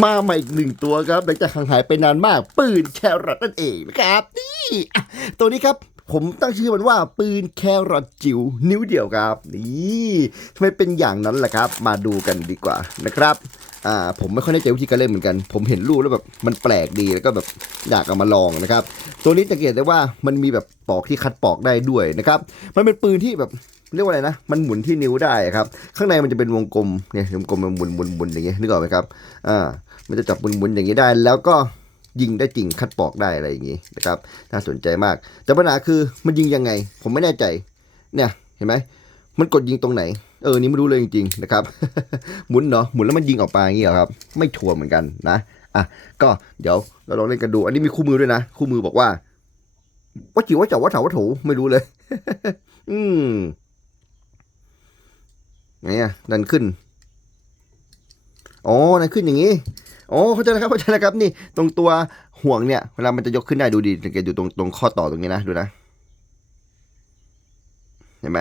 มาใหม่อีกหนึ่งตัวครับหลังจากห่างหายไปนานมาก ปืนแครอทนั่นเองนะครับนี่ตัวนี้ครับ ผมตั้งชื่อมันว่าปืนแครอทจิ๋วนิ้วเดียวครับ นี่ทำไมเป็นอย่างนั้นล่ะครับ มาดูกันดีกว่านะครับอ่าผมไม่ค่อยแน่ใจวิธีการเล่นเหมือนกัน ผมเห็นรูปแล้วแบบมันแปลกดีแล้วก็แบบอยากเอามาลองนะครับ ตัวนี้จะเห็นได้ว่ามันมีแบบปอกที่คัดปอกได้ด้วยนะครับ มันเป็นปืนที่แบบเรียกว่าอะไรนะ มันหมุนที่นิ้วได้ครับ ข้างในมันจะเป็นวงกลมเนี่ยวงกลมมันหมุนหมุนหมุนอย่างเงี้ยนึกออกไหมครับ อ่า มันจะจับหมุนๆอย่างนี้ยได้ แล้วก็ ยิงได้จริงคัดปอกได้อะไรอย่างนี้นะครับน่าสนใจมาก แต่ปัญหาคือมันยิงยังไง ผมไม่แน่ใจ เนี่ยเห็นไหมมันกดยิงตรงไหน เออ นี่ไม่รู้เลยจริงๆนะครับ หมุนเนาะ หมุนแล้วมันยิงออกมาอย่างนี้เหรอครับ ไม่ชัวร์เหมือนกันนะ อะ ก็เดี๋ยวเราลองเล่นกันดู อันนี้มีคู่มือด้วยนะ คู่มือบอกว่าว่าจิ๋วว่าเจ๋าว่าเถาว่าโถไม่รู้เลย อืมไงอะดันขึ้น อ๋อ ดันขึ้นอย่างนี้ โอ้เข้าใจแล้วครับเข้าใจแล้วครับนี่ตรงตัวห่วงเนี่ยเวลามันจะยกขึ้นได้ดูดีสังเกตดูตรงตรงข้อต่อตรงนี้นะดูนะเห็นไหม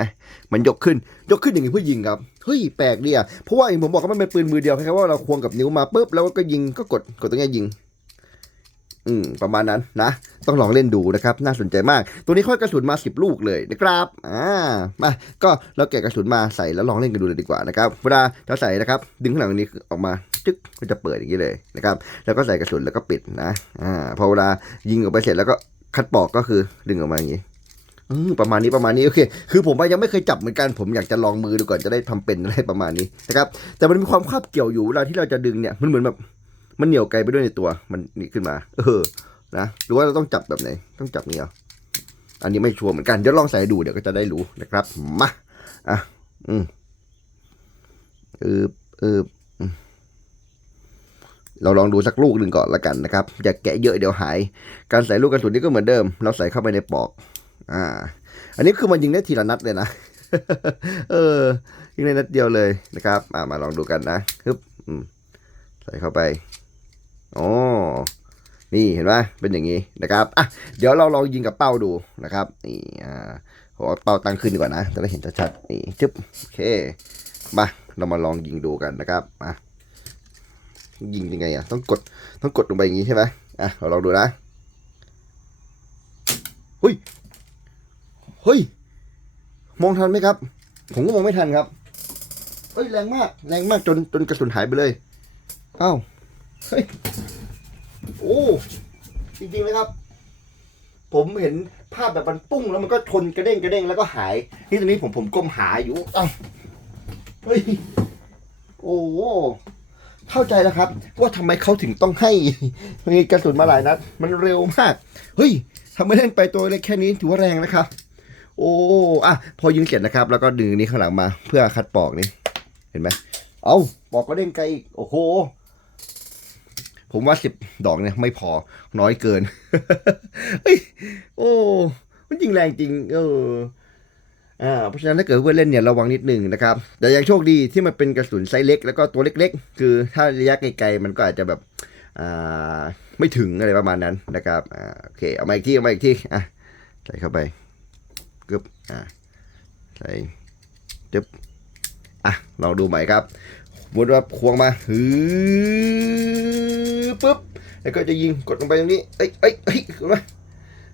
มันยกขึ้นยกขึ้นอย่างนี้เพื่อยิงครับเฮ้ยแปลกดีอะเพราะว่าอย่างผมบอกว่ามันเป็นปืนมือเดียวแค่ว่าเราควงกับนิ้วมาปุ๊บแล้วก็ยิงก็กดกดตรงนี้ยิง อืมประมาณนั้นนะ ต้องลองเล่นดูนะครับ น่าสนใจมาก ตัวนี้ค่อยกระสุนมา 10 ลูกเลยนะครับอ่ามาก็เราแกะกระสุนมาใส่แล้วลองเล่นกันดูเลยดีกว่านะครับเวลาเราใส่นะครับ ดึงข้างหลังนี้ออกมาจึ๊กก็จะเปิดอย่างนี้เลยนะครับ แล้วก็ใส่กระสุนแล้วก็ปิดนะอ่าพอเวลายิงออกไปเสร็จแล้วก็คัดปอกก็คือดึงออกมาอย่างนี้ประมาณนี้ประมาณนี้โอเค คือผมว่ายังไม่เคยจับเหมือนกัน ผมอยากจะลองมือดูก่อนจะได้ทำเป็นอะไรประมาณนี้นะครับ แต่มันมีความคาบเกี่ยวอยู่เวลาที่เราจะดึงเนี่ยมันเหมือนแบบ มันเหนียวไกลไปด้วยในตัวมันนี่ขึ้นมา เออนะหรือว่าเราต้องจับแบบไหนต้องจับนี่เหรออันนี้ไม่ชัวร์เหมือนกันเดี๋ยวลองใส่ดูเดี๋ยวก็จะได้รู้นะครับมาอะอืมเออเออเราลองดูสักลูกหนึ่งก่อนละกันนะครับ อย่าแกะเยอะเดี๋ยวหาย การใส่ลูกกระสุนนี่ก็เหมือนเดิม เราใส่เข้าไปในปอก อ่า อันนี้คือมันยิงได้ทีละนัดเลยนะ เออ ยิงได้นัดเดียวเลยนะครับ อ่ามาลองดูกันนะฮึบใส่เข้าไป อ๋อนี่เห็นไหมเป็นอย่างนี้นะครับอะเดี๋ยวเราลองยิงกับเป้าดูนะครับนี่อ่าขอเป้าตั้งขึ้นดีกว่านะจะได้เห็นชัดๆนี่จึ๊บโอเคมาเรามาลองยิงดูกันนะครับมายิงยังไงอะต้องกดต้องกดลงไปอย่างนี้ใช่ไหมอะเราลองดูนะเฮ้ยเฮ้ยมองทันไหมครับ ผมก็มองไม่ทันครับเฮ้ยแรงมากแรงมากจนจนกระสุนหายไปเลยเอ้าเฮ้ย โอ้จริงๆเลยครับ ผมเห็นภาพแบบมันปุ้งแล้วมันก็ชนกระเด้งกระเด้งแล้วก็หาย นี่ตอนนี้ผมผมก้มหาอยู่เอ้าเฮ้ยโอ้เข้าใจแล้วครับ ว่าทำไมเขาถึงต้องให้มีกระสุนมาหลายนัดมันเร็วมาก เฮ้ยทำไมเล่นไปตัวเล็กแค่นี้ถือว่าแรงนะครับ โอ้อะพอยิงเสร็จนะครับ แล้วก็ดึงอันนี้ข้างหลังมา เพื่อคัดปอกนี่ เห็นไหมเอาปอกก็เด้งไกลอีกโอ้โห ผมว่าสิบดอกเนี่ยไม่พอน้อยเกินเฮ้ยโอ้มันจริงแรงจริง เอออ่าเพราะฉะนั้นถ้าเกิดเพื่อนเล่นเนี่ยระวังนิดหนึ่งนะครับ แต่ยังโชคดีที่มันเป็นกระสุนไซส์เล็ก แล้วก็ตัวเล็ก ๆ คือถ้าระยะไกลๆมันก็อาจจะแบบอ่าไม่ถึงอะไรประมาณนั้นนะครับอ่าโอเคเอามาอีกที่เอามาอีกที่อะใส่เข้าไปกึบอ่าใส่จึ๊บอะลองดูใหม่ครับ สมมติว่าควงมาฮือปุ๊บแล้วก็จะยิงกดลงไปตรงนี้ เอ้ยเอ้ยเอ้ยกดมา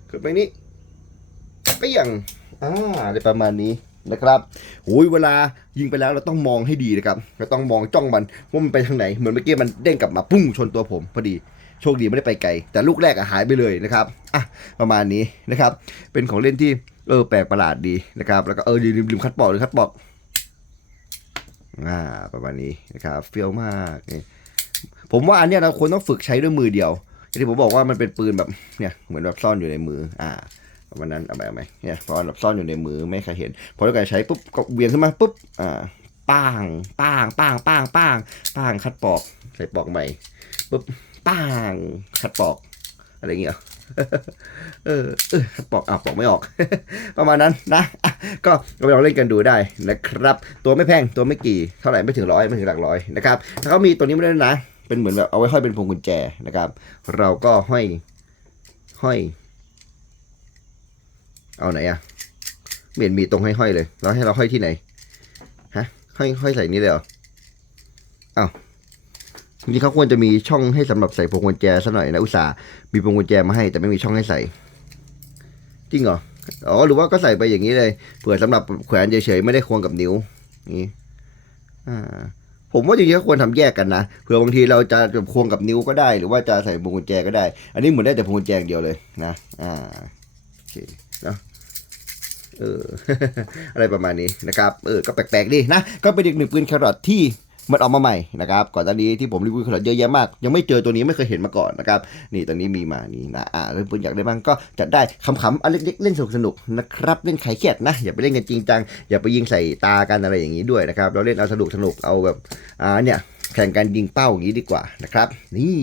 กดไปนี้เปี้ยงอ่าอะไรประมาณนี้นะครับโอ้ยเวลายิงไปแล้วเราต้องมองให้ดีนะครับเราต้องมองจ้องมันว่ามันไปทางไหน เหมือนเมื่อกี้มันเด้งกลับมาปุ้งชนตัวผมพอดี โชคดีไม่ได้ไปไกล แต่ลูกแรกอะหายไปเลยนะครับ อะประมาณนี้นะครับ เป็นของเล่นที่เออแปลกประหลาดดีนะครับ แล้วก็เออลืมลืมคัดปอกเลยคัดปอก อ่าประมาณนี้นะครับเฟี้ยวมากนี่ผมว่าอันเนี้ยเราควรต้องฝึกใช้ด้วยมือเดียวอย่างที่ผมบอกว่ามันเป็นปืนแบบเนี่ยเหมือนแบบซ่อนอยู่ในมือ อ่าประมาณนั้นเอาไปเอาไหมเนี่ยพอแบบซ่อนอยู่ในมือไม่ใครเห็นพอเราใช้ปุ๊บก็เวียงขึ้นมาปุ๊บอ่าป้างป้างป้างป้างป้างป้างคัดปอกใส่ปอกใหม่ปุ๊บป้างคัดปอกอะไรเงี้ย เออเออคัดปอกอะปอกไม่ออก ประมาณนั้นนะ ก็ไปลองเล่นกันดูได้นะครับ ตัวไม่แพงตัวไม่กี่เท่าไหร่ไม่ถึงร้อยไม่ถึงหลักร้อยนะครับแล้วก็มีตัวนี้มาด้วยนะ เป็นเหมือนแบบเอาไว้ห้อยเป็นพวงกุญแจนะครับ เราก็ห้อยห้อย เอาไหนอะไม่เห็นมีตรงให้ห้อยเลยเราให้เราห้อยที่ไหนฮะห้อยห้อยใส่นี่เลยเหรออ้าว จริงเขาควรจะมีช่องให้สำหรับใส่พวงกุญแจซะหน่อยนะอุตส่าห์มีพวงกุญแจมาให้ แต่ไม่มีช่องให้ใส่ จริงเหรออ๋อหรือว่าก็ใส่ไปอย่างนี้เลยเผื่อสำหรับแขวนเฉยๆไม่ได้ควงกับนิ้วนี่อ่าผมว่าจริงๆควรทำแยกกันนะเผื่อบางทีเราจะแบบควงกับนิ้วก็ได้ หรือว่าจะใส่พวงกุญแจก็ได้ อันนี้เหมือนได้แต่พวงกุญแจอย่างเดียวเลยนะอ่าโอเคเนาะเอออะไรประมาณนี้นะครับเออก็แปลกๆดีนะก็เป็นอีกหนึ่งปืนแครอทที่ มันออกมาใหม่นะครับก่อนตอนนี้ที่ผมรีวิวขนาดเยอะแยะมาก ยังไม่เจอตัวนี้ไม่เคยเห็นมาก่อนนะครับนี่ตอนนี้มีมานี่นะอ่าแล้วปืนอยากได้บ้างก็จัดได้ขำๆอันเล็กๆเล่นสนุกสนุกนะครับเล่นไขเครียดนะอย่าไปเล่นกันจริงจังอย่าไปยิงใส่ตากันอะไรอย่างนี้ด้วยนะครับเราเล่นเอาสนุกสนุกเอาแบบอ่าเนี่ย แข่งกันยิงเป้าอย่างนี้ดีกว่านะครับนี่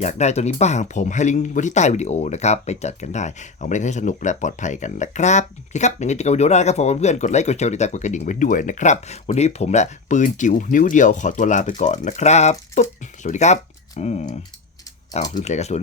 อยากได้ตัวนี้บ้างผมให้ลิงก์ไว้ที่ใต้วิดีโอนะครับไปจัดกันได้ เอามาเล่นให้สนุกและปลอดภัยกันนะครับโอเคครับอย่างนี้จะกับวิดีโอหน้าครับผมเพื่อนกดไลค์กดแชร์กดติดตามกดกระดิ่งไว้ด้วยนะครับวันนี้ผมและปืนจิ๋วนิ้วเดียวขอตัวลาไปก่อนนะครับปุ๊บสวัสดีครับอืมอ้าวลืมใส่กระสุน